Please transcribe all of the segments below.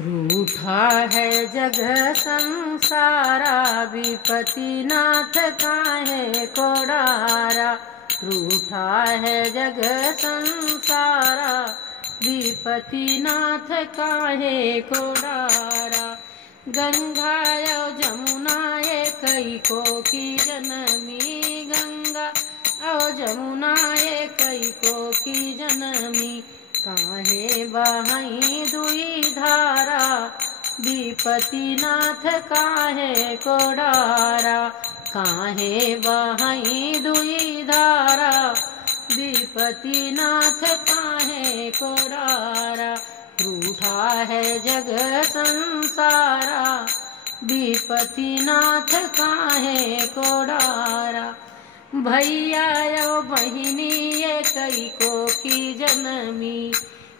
रूठा है जग संसारा, विपति नाथ काहे को डारा। रूठा है जग संसारा, विपति नाथ काहे को डारा। गंगा और जमुना एकई को की जनमी, गंगा और जमुना एकई को की जनमी। काहे बहई दुई धारा, विपति नाथ काहे को डारा। काहे बहई दुई धारा, विपति नाथ काहे को डारा। रूठा है जग संसारा, विपति नाथ काहे को डारा। भैया यो बहिनी एकई को की जनमी,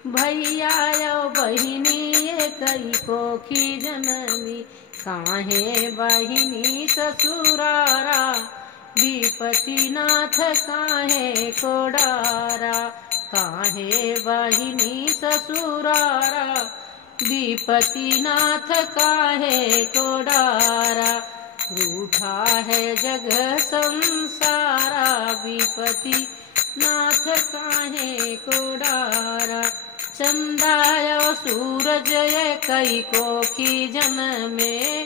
भैया यो बहिनी एकई को की जनमी। काहे बहिनी ससुरारा, विपति नाथ काहे को डारा। काहे बहिनी ससुरारा, विपति नाथ काहे को डारा। रूठा है जग संसारा, विपति नाथ काहे को डारा। चंदायो सूरज एकई को की जनमे,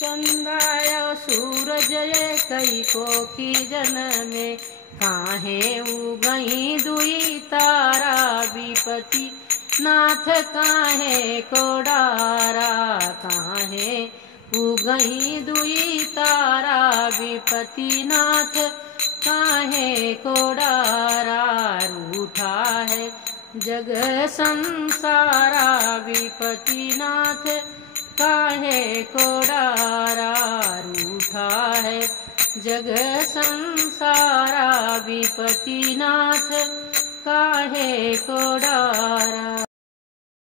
चंदायो सूरज एकई को की जनमे। काहे उगई दुई तारा, विपति नाथ काहे को डारा। काहे उगई दुई तारा, विपति नाथ काहे को डारा। रूठा है जग संसारा, विपति नाथ काहे को डारा। रूठा है जग संसारा, विपति नाथ काहे को डारा।